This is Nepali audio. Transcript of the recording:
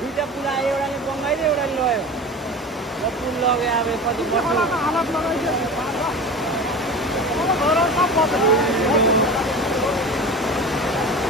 दुईटा पुल आयो एउटाले बङ्गाइदियो एउटाले लग्यो पुल लग्यो अब पछि